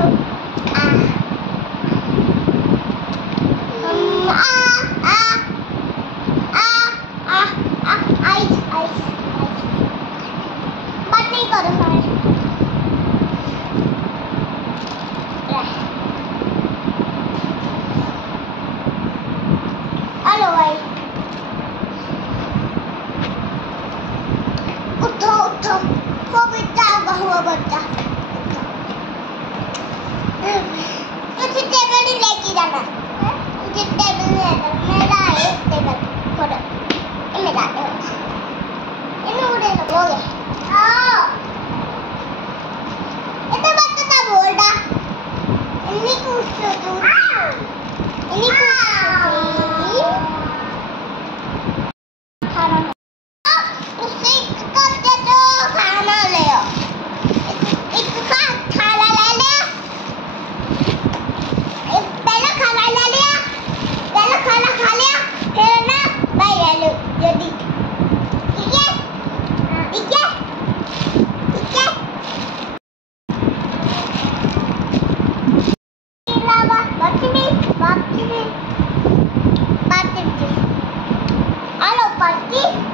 Hello भाई, उठो उठो, वो बच्चा मुझे टेबल ही लेके जाना, मुझे टेबल लेना, मेरा है टेबल, थोड़ा इन्हें डाले हो, इन्हें उड़े लगोगे, हाँ, इतना बच्चा था बोल रहा, इन्हीं पूछ लो तू, इन्हीं पूछ Halo, Pak.